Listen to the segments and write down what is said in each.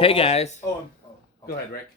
Hey guys. Go ahead, Rick.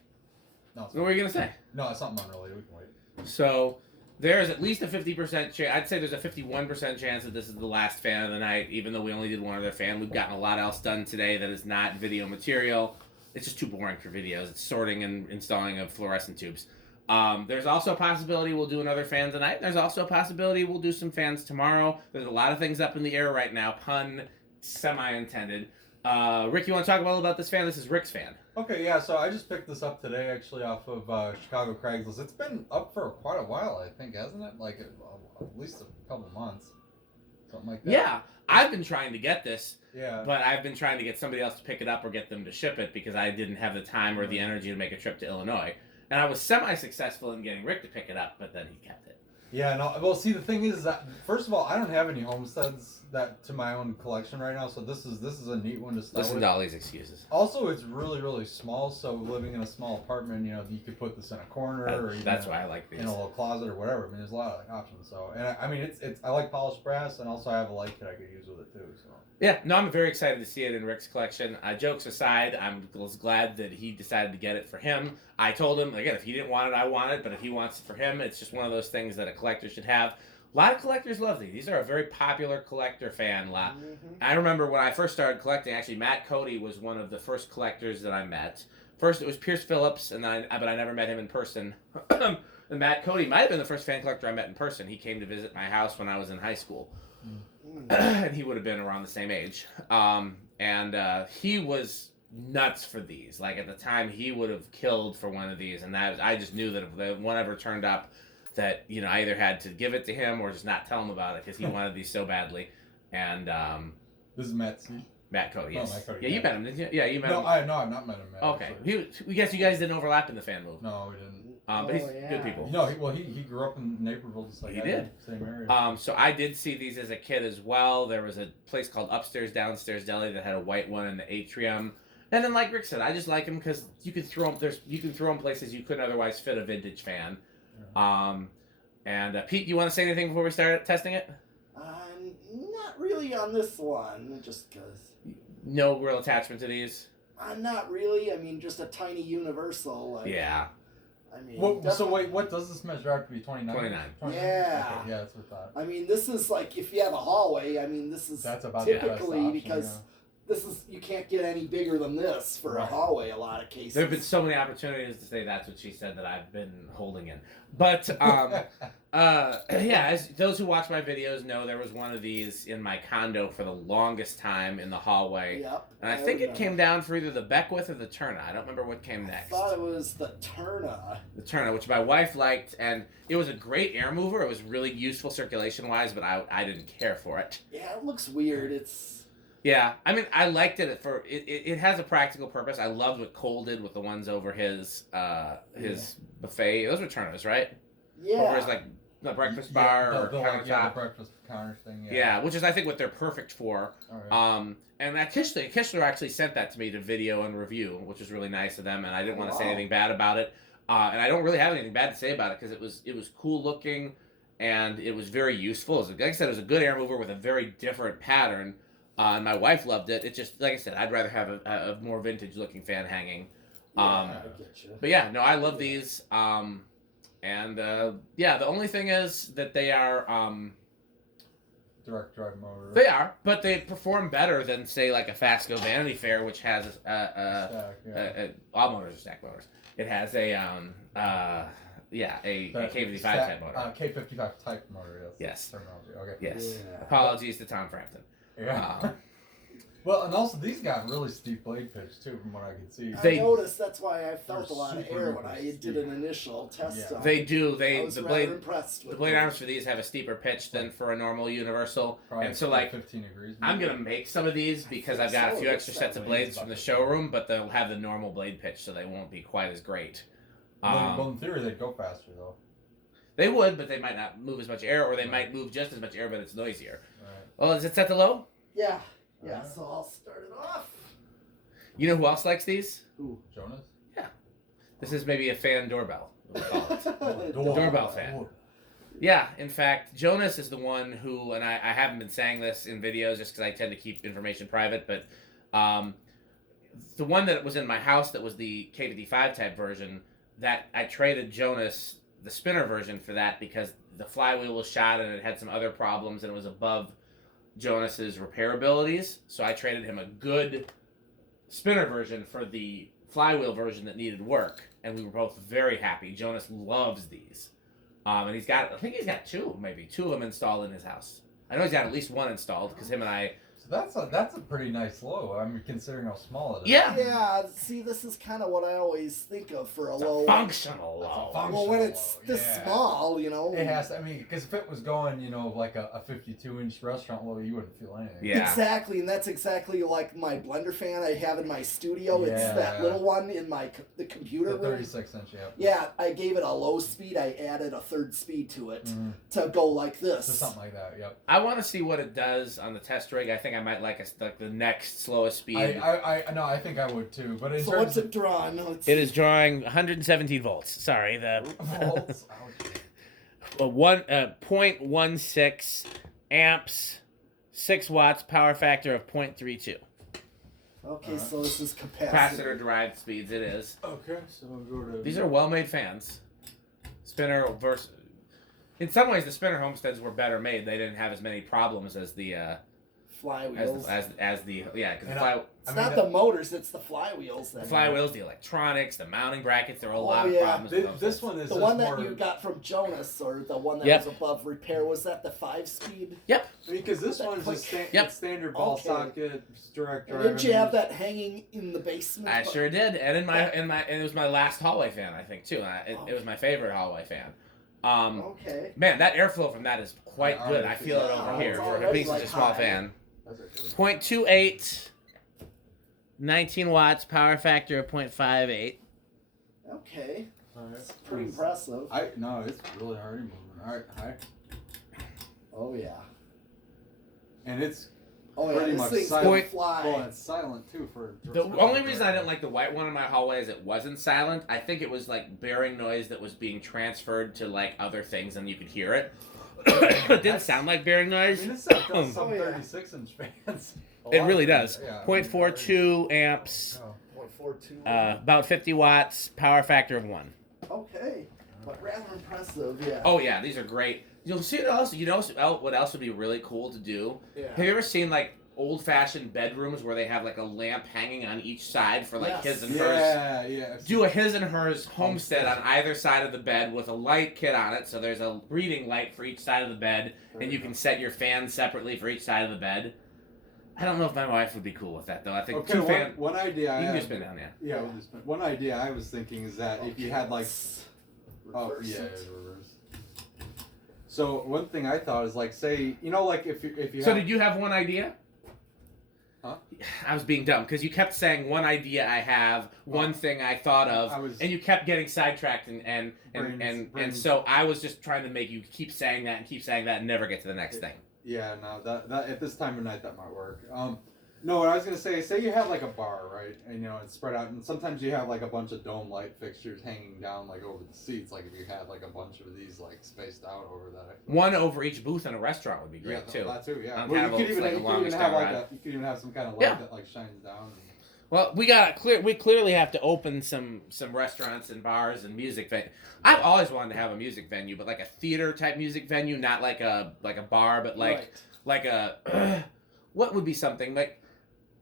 No, What were you gonna say? No, it's something unrelated. We can wait. So there's at least a 50% chance. I'd say there's a 51% chance that this is the last fan of the night. Even though we only did one other fan, we've gotten a lot else done today that is not video material. It's just too boring for videos. It's sorting and installing of fluorescent tubes. There's also a possibility we'll do another fan tonight. There's also a possibility we'll do some fans tomorrow. There's a lot of things up in the air right now. Pun semi-intended. Rick, you want to talk a little about this fan? This is Rick's fan. Okay, yeah, so I just picked this up today, actually, off of Chicago Craigslist. It's been up for quite a while, I think, hasn't it? Like, at least a couple months. Something like that. Yeah, I've been trying to get this. Yeah. But I've been trying to get somebody else to pick it up or get them to ship it because I didn't have the time or the energy to make a trip to Illinois. And I was semi-successful in getting Rick to pick it up, but then he kept it. Yeah, no, well, see, the thing is that, first of all, I don't have any Homesteads that to my own collection right now, so this is a neat one to start Listen with. to all these excuses. Also, it's really, really small, so living in a small apartment, you know, you could put this in a corner or even That's why I like these. in a little closet or whatever. I mean, there's a lot of options. So, and I mean, it's I like polished brass, and also I have a light kit I could use with it too. So. Yeah, no, I'm very excited to see it in Rick's collection. Jokes aside, I'm glad that he decided to get it for him. I told him, again, if he didn't want it, I want it, but if he wants it for him, it's just one of those things that a collector should have. A lot of collectors love these. These are a very popular collector fan lot. Mm-hmm. I remember when I first started collecting, actually, Matt Cody was one of the first collectors that I met. First, it was Pierce Phillips, but I never met him in person. And Matt Cody might have been the first fan collector I met in person. He came to visit my house when I was in high school. And he would have been around the same age. He was nuts for these. Like, at the time, he would have killed for one of these. And I just knew that if one ever turned up, that, you know, I either had to give it to him or just not tell him about it because he wanted these so badly. And this is Matt C. Matt Cody, yes. Matt Cody, yeah, you met him, didn't you? Yeah, you met him. No, I've not met him, Matt. Okay. We guess you guys didn't overlap in the fan move. No, we didn't. But he's good people. No, he grew up in Naperville, just like he I did. Same area. So I did see these as a kid as well. There was a place called Upstairs Downstairs Deli that had a white one in the atrium. And then, like Rick said, I just like them because you can throw them places you couldn't otherwise fit a vintage fan. Yeah. Pete, you want to say anything before we start testing it? Not really on this one, just because. No real attachment to these? Not really. I mean, just a tiny universal. Like, yeah. I mean, so wait, what does this measure out to be? 29? 29. Yeah. Okay, yeah, that's what I thought. I mean, this is like, if you have a hallway, I mean, this is that's about typically option, because this is, you can't get any bigger than this for a hallway a lot of cases. There have been so many opportunities to say that's what she said that I've been holding in. But, yeah, as those who watch my videos know, there was one of these in my condo for the longest time in the hallway. Yep. And I think it came down for either the Beckwith or the Turna. I don't remember what came next. I thought it was the Turna. The Turna, which my wife liked, and it was a great air mover. It was really useful circulation-wise, but I didn't care for it. Yeah, it looks weird. It's... Yeah, I mean, I liked it for it has a practical purpose. I loved what Cole did with the ones over his buffet. Those were Turnas, right? Yeah. Over his, like, the breakfast bar or countertop. The breakfast counter thing. Yeah, which is, I think, what they're perfect for. Right. And that Kishler actually sent that to me to video and review, which was really nice of them, and I didn't want to say anything bad about it. And I don't really have anything bad to say about it because it was cool looking, and it was very useful. Like I said, it was a good air mover with a very different pattern. And my wife loved it. It just, like I said, I'd rather have a more vintage-looking fan hanging. I get you. But yeah, no, I love these. Yeah, the only thing is that they are... direct drive motor. They are, but they perform better than, say, like a Fasco Vanity Fair, which has all motors are stack motors. It has a K55 type motor. K55 type motor, yes. Terminology. Okay. Yes. Yeah. Apologies to Tom Frampton. Yeah. Well, and also these got really steep blade pitch too, from what I could see. I noticed that's why I felt a lot of air when I did an initial test on it. They do. I was rather impressed with the blade arms for these have a steeper pitch than for a normal universal. Probably and so, like, 15 degrees. I'm going to make some of these because I've got a few extra sets of blades from the showroom, but they'll have the normal blade pitch, so they won't be quite as great. Well, in theory, they'd go faster, though. They would, but they might not move as much air, or they might move just as much air, but it's noisier. Right. Well, is it set to low? Yeah. Yeah, so I'll start it off. You know who else likes these? Who? Jonas? Yeah. This is maybe a fan doorbell. We'll call it. Doorbell fan. Yeah, in fact, Jonas is the one who, and I haven't been saying this in videos just because I tend to keep information private, but the one that was in my house that was the K55 type version, that I traded Jonas the spinner version for that because the flywheel was shot and it had some other problems and it was above Jonas's repair abilities. So I traded him a good spinner version for the flywheel version that needed work, and we were both very happy. Jonas loves these, and I think he's got two of them installed in his house. I know he's got at least one installed because him and I. So that's a pretty nice low. I mean, considering how small it is. Yeah. Yeah. See, this is kind of what I always think of for a low. Functional low. Well, when it's this small, you know. It has. I mean, because if it was going, you know, like a 52-inch restaurant low, you wouldn't feel anything. Yeah. Exactly, and that's exactly like my blender fan I have in my studio. It's that little one in the computer room. The 36-inch, Yeah, I gave it a low speed. I added a third speed to it to go like this. So something like that. Yep. I want to see what it does on the test rig. I think I might like the next slowest speed. I think I would too. But in so terms what's it drawing? It is drawing 117 volts. Sorry, the volts. 0.16 amps, 6 watts, power factor of 0.32. Okay, so this is Capacitor derived speeds. It is. Okay, so we'll go to. These are well-made fans. Spinner versus. In some ways, the spinner homesteads were better made. They didn't have as many problems as the flywheels. As the because it's not the motors, it's the flywheels. The flywheels, the electronics, the mounting brackets. There were a lot of problems. With this one is the one that you got from Jonas, or the one that was above repair. Was that the 5-speed? Yep. Because this one's a standard ball socket, direct drive. Didn't you have that hanging in the basement? I sure did, and and it was my last hallway fan, I think too. It was my favorite hallway fan. Okay. Man, that airflow from that is quite good. I feel it over here for it being such a small fan. 0.28, 19 watts, power factor of 0.58. Okay. That's pretty impressive. No, it's really hard moving. All right, hi. Oh yeah. And it's pretty much silent. Fly. Well, it's silent too for. The only reason I didn't like the white one in my hallway is it wasn't silent. I think it was like bearing noise that was being transferred to like other things, and you could hear it. It didn't sound like bearing noise. I mean, it's up to some 36-inch fans. It really does. 0.42 amps. 0.42. About 50 watts. Power factor of 1. Okay, but rather impressive, yeah. Oh yeah, these are great. You'll see what else. You know what else would be really cool to do? Yeah. Have you ever seen like old-fashioned bedrooms where they have like a lamp hanging on each side for like his and hers? Yeah. Do a his and hers homestead on either side of the bed with a light kit on it, so there's a reading light for each side of the bed, and you can set your fans separately for each side of the bed. I don't know if my wife would be cool with that though. I think one idea. You can just spin down, yeah. Yeah, we'll just spin. One idea I was thinking is that if you had like, reverse. So one thing I thought is like, say, you know, like if you. So did you have one idea? Huh? I was being dumb because you kept saying one idea I have, one thing I thought of, and you kept getting sidetracked and so I was just trying to make you keep saying that and never get to the next thing. Yeah, no, that at this time of night that might work. No, what I was gonna say you have like a bar, right? And you know it's spread out, and sometimes you have like a bunch of dome light fixtures hanging down like over the seats. Like if you had like a bunch of these like spaced out over that. One over each booth in a restaurant would be great too. That too, yeah. Well, you could even have some kind of light that like shines down. Well, we clearly have to open some restaurants and bars and music venues. I've always wanted to have a music venue, but like a theater type music venue, not like a bar, but like a what would be something like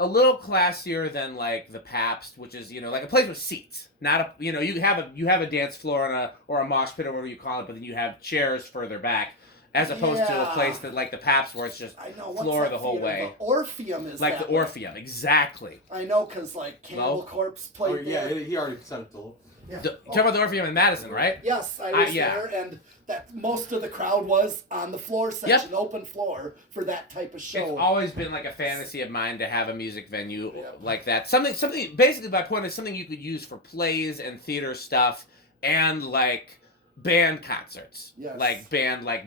a little classier than like the Pabst, which is like a place with seats, not a you have a dance floor or a mosh pit or whatever you call it, but then you have chairs further back. As opposed to a place that like the Pabst where it's just floor the whole way. The Orpheum is like the Orpheum, exactly. I know, because like Cannibal Corpse played there. Yeah, he already said it to. Yeah. Talk about the Orpheum in Madison, right? Yes, I was there, and that most of the crowd was on the floor section, open floor for that type of show. It's always been like a fantasy of mine to have a music venue like that. Something. Basically, my point is something you could use for plays and theater stuff, and like band concerts, like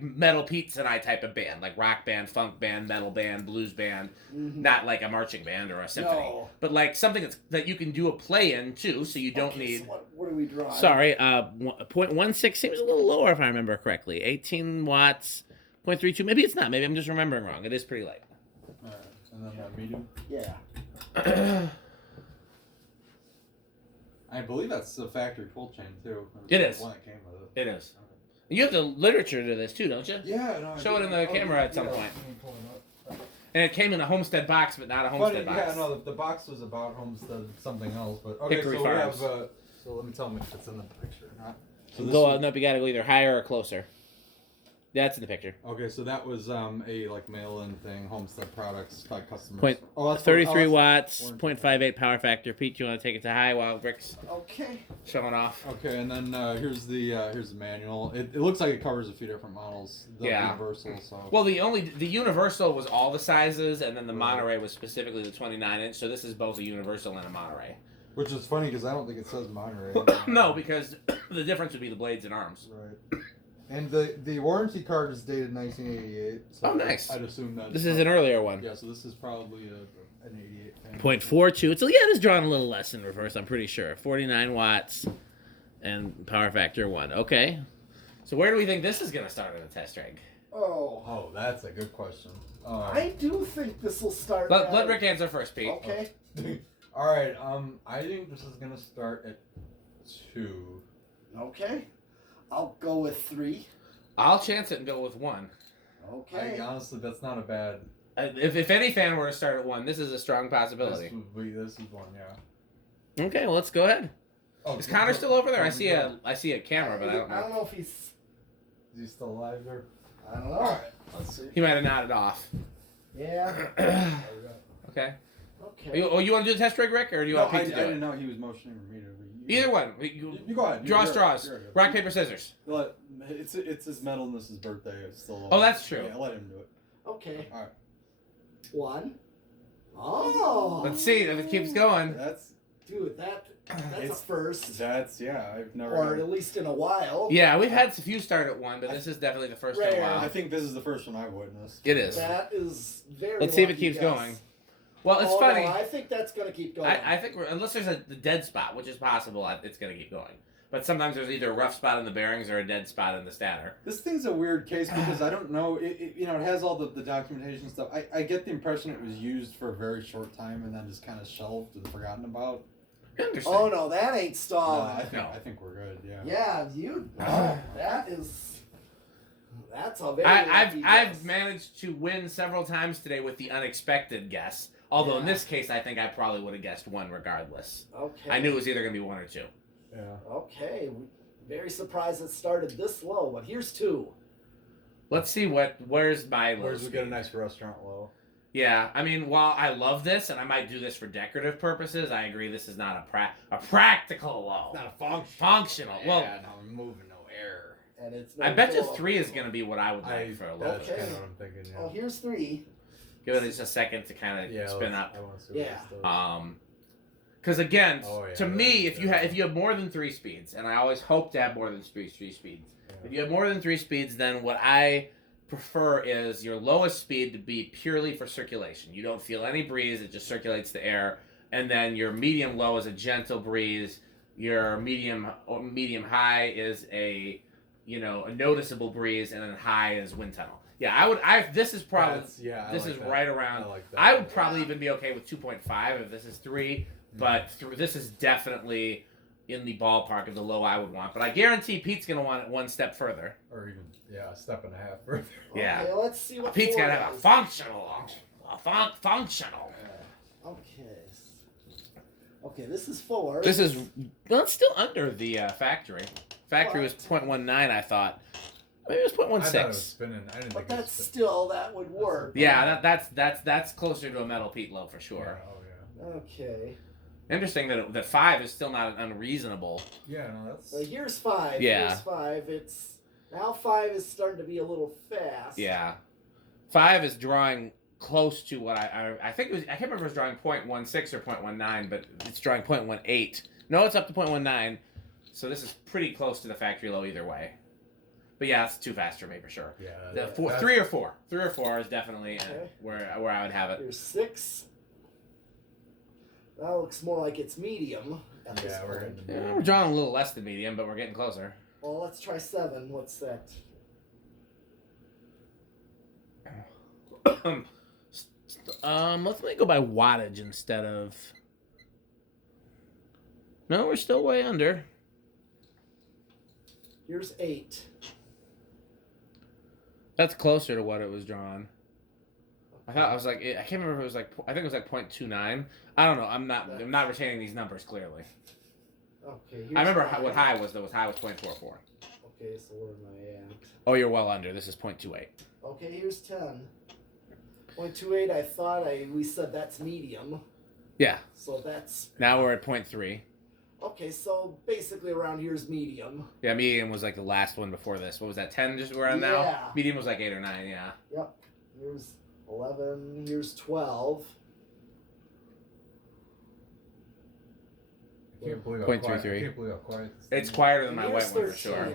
Metal Pizza and I type of band, like rock band, funk band, metal band, blues band, not like a marching band or a symphony, but like something that you can do a play in too, so you don't need. So what are we drawing? Sorry, 0.16 seems a little lower if I remember correctly. 18 watts, 0.32. Maybe it's not. Maybe I'm just remembering wrong. It is pretty light. And then medium. Yeah. I believe that's the factory tool chain too. It is. The one that came with it. It is. You have the literature to this too, don't you? Yeah, no. Show it in the camera at some point. Let me pull it up. And it came in a Homestead box, but not a Homestead box. Yeah, no, the box was about Homestead something else, but okay. Hickory so Farms. we have. So let me tell them if it's in the picture or not. So No, you gotta go either higher or closer. That's in the picture. Okay, so that was a like mail-in thing, Homestead products by customers. Point, that's 33 that's watts, warranty. 0.58 power factor. Pete, do you want to take it to high while Rick's Okay. showing off? Okay, and then here's the manual. It looks like it covers a few different models. The Yeah. Universal. So. Well, the Universal was all the sizes, and then the Monterey was specifically the 29-inch. So this is both a Universal and a Monterey. Which is funny because I don't think it says Monterey. No, because the difference would be the blades and arms. Right. And the warranty card is dated 1988. So Oh, nice. I'd assume that. This is an earlier one. Yeah, so this is probably an 88 fan. 0.42. It's it is drawn a little less in reverse. I'm pretty sure. 49 watts, and power factor 1. Okay. So where do we think this is gonna start in the test rig? Oh, that's a good question. I do think this will start. Let Rick answer first, Pete. Okay. All right. I think this is gonna start at 2. Okay. I'll go with 3. I'll chance it and go with 1. Okay. Honestly, that's not a bad. If any fan were to start at 1, this is a strong possibility. This is 1, yeah. Okay, well, let's go ahead. Oh, Is Connor still over there? I see a camera, but I don't I don't know. know if he's. Is he still alive there? I don't know. Let's see. He might have nodded off. Yeah. Okay. Okay. You want to do the test rig, Rick, or do you want Pete to do I it? didn't know he was motioning for me to. Either one. You go ahead. Draw You're- straws. you're good. Rock, paper, scissors. It's his medal and this is his birthday. It's still. Oh, that's true. Yeah, let him do it. Okay. All right. 1. Oh. Let's see if it keeps going. Dude, that's a It's- first. I've never. Or at least in a while. Yeah, we've had a few start at 1, but this is definitely the first in a Rare. while. I think this is the first one I've witnessed. It is. That is very. Let's see if it lucky keeps guess. going. Well, it's Oh, funny. No, I think that's gonna keep going. I think unless there's a dead spot, which is possible, it's going to keep going. But sometimes there's either a rough spot in the bearings or a dead spot in the stator. This thing's a weird case because I don't know. It has all the documentation stuff. I get the impression it was used for a very short time and then just kind of shelved and forgotten about. Interesting. Oh no, that ain't No, stalling. I think we're good. Yeah. Yeah, you. That is. That's a very. I've lucky guess. managed to win several times today with the unexpected guess. Although in Yeah. this case, I think I probably would have guessed 1 regardless. Okay. I knew it was either going to be 1 or 2. Yeah. Okay, very surprised it started this low, but here's 2. Let's see where's my low Where's we get a speed? nice restaurant low? Yeah, I mean, while I love this and I might do this for decorative purposes, I agree this is not a practical low. It's not a function. Functional. Well, Yeah, no, I'm moving no air. And it's. I no bet you flow. 3 is going to be what I would like for a low. That's Okay. kind of what I'm thinking. Yeah. Oh, here's 3. Give it just a second to kind of Yeah, spin up. I want to see what Yeah. this does. Because again, Oh, yeah, to me, that's if you have more than 3 speeds, and I always hope to have more than three speeds. Yeah. If you have more than 3 speeds, then what I prefer is your lowest speed to be purely for circulation. You don't feel any breeze; it just circulates the air. And then your medium low is a gentle breeze. Your medium high is a noticeable breeze, and then high is wind tunnel. Yeah, this is probably I this like is that. right around. I like that. I would probably even be okay with 2.5 if this is 3, but this is definitely in the ballpark of the low I would want. But I guarantee Pete's gonna want it 1 step further. Or even a step and a half further. Yeah. Okay, let's see what. Pete's 4 gotta have a is. functional, functional. Okay. Okay, this is 4. This is it's still under the factory. Factory was 0.19, I thought. Maybe it was I thought it was 0.16. spinning. I didn't But think it was that's spinning. still that would work. Yeah, that's closer to a metal Pete low for sure. Yeah, oh Okay. Interesting that 5 is still not unreasonable. yeah. Yeah, no, that's. So here's 5. Yeah. Here's 5. It's now 5 is starting to be a little fast. Yeah, 5 is drawing close to what I think it was. I can't remember if it was drawing 0.16 or 0.19, but it's drawing 0.18. No, it's up to 0.19. So this is pretty close to the factory low either way. But yeah, it's too fast for me for sure. Yeah. The that's- 3 or 4. 3 or 4 is definitely Okay. where I would have it. Here's 6. That looks more like it's medium at this Yeah, we're point. getting. Yeah, we're drawing a little less than medium, but we're getting closer. Well, let's try 7. What's that? Let's go by wattage instead of. No, we're still way under. Here's 8. That's closer to what it was drawn. I thought I was like, I can't remember if it was like, I think it was like 0.29. I don't know. I'm not retaining these numbers clearly. Okay. I remember what high was though. High was 0.44. Okay, so where am I at? Oh, you're well under. This is 0.28. Okay, here's 10. 0.28. I thought we said that's medium. Yeah. So that's. Now we're at 0.3. Okay, so basically around here's medium. Yeah, medium was like the last one before this. What was that? 10 just we're on now? Yeah. Medium was like 8 or 9, yeah. Yep. Here's 11. Here's 12. I can't believe how 0.33. quiet. I can't believe how quiet. It's quieter than And my here's white one for 13. sure.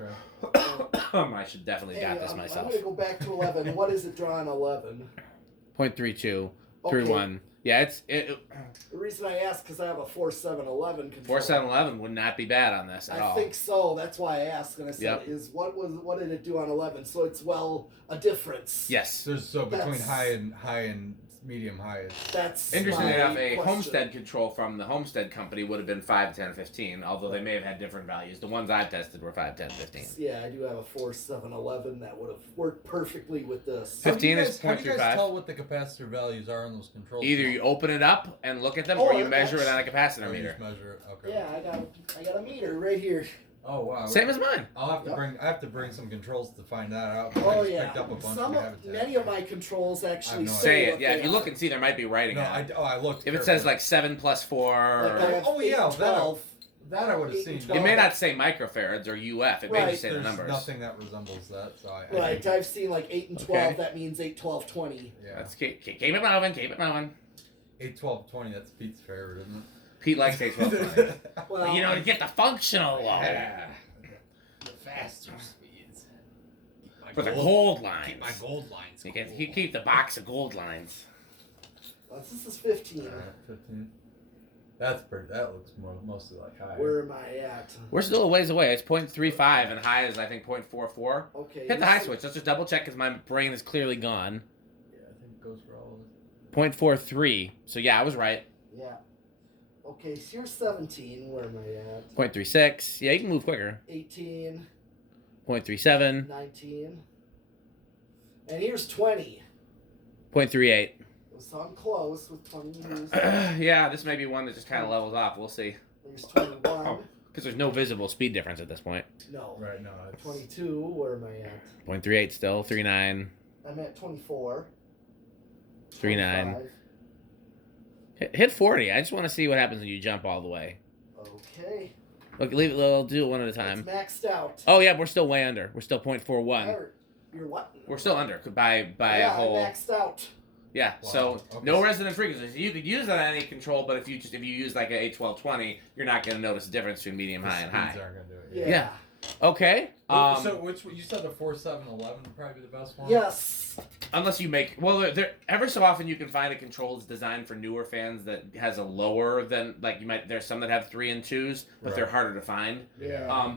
Okay. I should definitely got this I'm myself. going to go back to 11. What is it drawing 11? 0.32, Okay. 3.1. Yeah, The reason I asked because I have a 4711 control. 4711 would not be bad on this at all. I think so. That's why I asked, and I said, Yep. what did it do on 11? So it's a difference. Yes. So between That's- high and medium high. That's Interestingly my enough, a question. Homestead control from the Homestead company would have been 5, 10, 15, although they may have had different values. The ones I've tested were 5, 10, 15. Yeah, I do have a 4711 that would have worked perfectly with this. 15 is How do you guys 0.35. tell what the capacitor values are on those controls? Either you open it up and look at them, or you Or measure it on a Or capacitor you meter. just measure it. Okay. Yeah, I got a meter right here. Oh wow. Same as mine. I'll have to Yep. I have to bring some controls to find that out. I Oh just yeah, picked up a bunch from Habitat. many of my controls actually no say Say it. what Yeah, they if you are. look and see, there might be writing No, on it. I looked. If it says carefully. like 7 plus 4, Like I or have Oh, yeah, 8 and 12. that I would have 8 seen. and it 12. may not say microfarads or UF. It may Right. just say the There's numbers. nothing that resembles that, so I Right, I've seen like 8 and 12. Okay. That means 8, 12, 20. Yeah. Let's keep it moving. Keep it moving. 8, 12, 20. That's Pete's favorite, isn't Pete likes 8, 12, 20. Well, You know, to get the functional low. Yeah. The faster speeds. Keep For the my gold lines. Keep my gold lines. You can cool. keep the box of gold lines. this is 15. Alright, 15. That's pretty. That looks mostly like high. Where am I at? We're still a ways away. It's 0.35 and high is, I think, 0.44. Okay. Hit the high switch. Let's just double check because my brain is clearly gone. Yeah, I think it goes for all of it. 0.43. So, yeah, I was right. Yeah. Okay, so here's 17. Where am I at? 0.36. Yeah, you can move quicker. 18, 0.37. 19. And here's 20. 0.38. So I'm close with 20 years. Yeah, this may be one that just kind of levels off. We'll see. There's 21. Because there's no visible speed difference at this point. No. Right, no. It's 22. Where am I at? 0.38 still. 3.9. I'm at 24. 3.9. 25. Hit 40. I just want to see what happens when you jump all the way. Okay. Look, leave it. We'll do it one at a It's time. maxed out. Oh yeah, we're still way under. We're still 0.41. You're what? We're still under by Yeah, a whole. I maxed out. Yeah. Wow, So okay. no resonant frequencies. You could use that on any control, but if you use like a 1220, you're not going to notice a difference between medium, the high, and speeds high. aren't gonna do it. Yeah. Okay. So which you said the 4711 would probably be the best one? Yes. Unless you make there ever so often you can find a control that's designed for newer fans that has a lower than like you might. There's some that have 3 and 2s, but they're Right. harder to find. Yeah.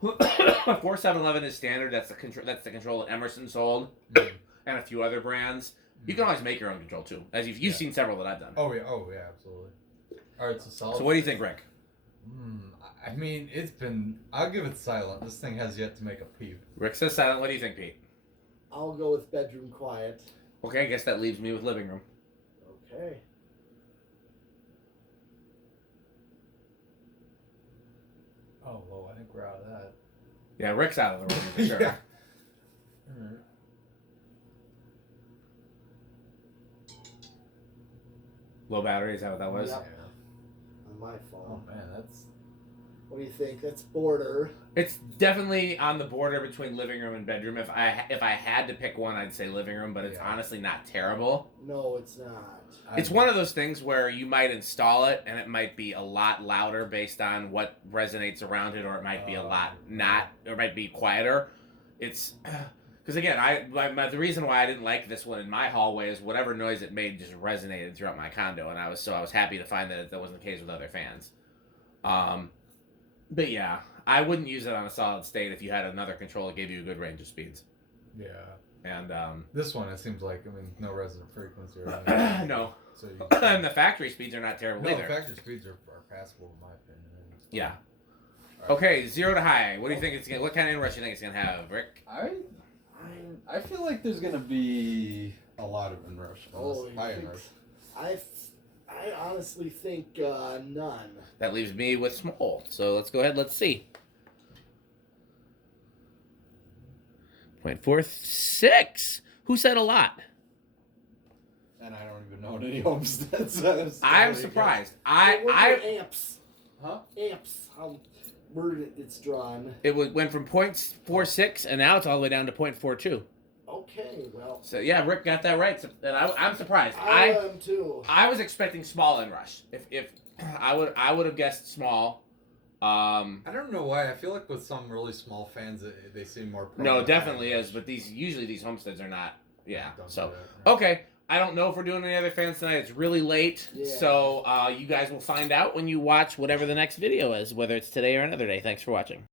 4711 is standard. That's the control. That's the control that Emerson sold, Mhm. and a few other brands. You can always make your own control too, as you've Yeah. seen several that I've done. Oh yeah, absolutely. All right, so solid. So what do you think, Rick? I mean, it's been. I'll give it silent. This thing has yet to make a peep. Rick says silent. What do you think, Pete? I'll go with bedroom quiet. Okay, I guess that leaves me with living room. Okay. Oh well, I think we're out of that. Yeah, Rick's out of the room for sure. Yeah. All right. Low battery, is that what that was? Yep. On my phone. Oh man, that's. What do you think? That's border. It's definitely on the border between living room and bedroom. If I had to pick one, I'd say living room, but it's Yeah. honestly not terrible. No, it's not. It's one of those things where you might install it and it might be a lot louder based on what resonates around it, or it might be a lot not, or it might be quieter. It's because again, the reason why I didn't like this one in my hallway is whatever noise it made just resonated throughout my condo, and I was happy to find that wasn't the case with other fans. But yeah, I wouldn't use it on a solid state if you had another control that gave you a good range of speeds. Yeah. And This one, it seems like, I mean, no resident frequency or anything. no, So you and the factory speeds are not terrible no, either. factory speeds are passable in my opinion. Yeah. All right. Okay, 0 to high. What do you think it's gonna? What kind of inrush do you think it's gonna have, Rick? I feel like there's gonna be a lot of inrush. Oh, you High think- inrush. I honestly think none. That leaves me with small. So let's go ahead. Let's see. 0.46. Who said a lot? And I don't even know what any Homestead says. I'm surprised. What about I amps. Huh? Amps. How where it's drawn. it went from 0.46 and now it's all the way down to 0.42. Okay, well. So yeah, Rick got that right. So, and I'm surprised. I am too. I was expecting small inrush. If I would have guessed small. I don't know why. I feel like with some really small fans, they seem more. prone No, to definitely high is. But these Homesteads are not. Yeah. Don't So do that. okay. I don't know if we're doing any other fans tonight. It's really late. Yeah. So you guys will find out when you watch whatever the next video is, whether it's today or another day. Thanks for watching.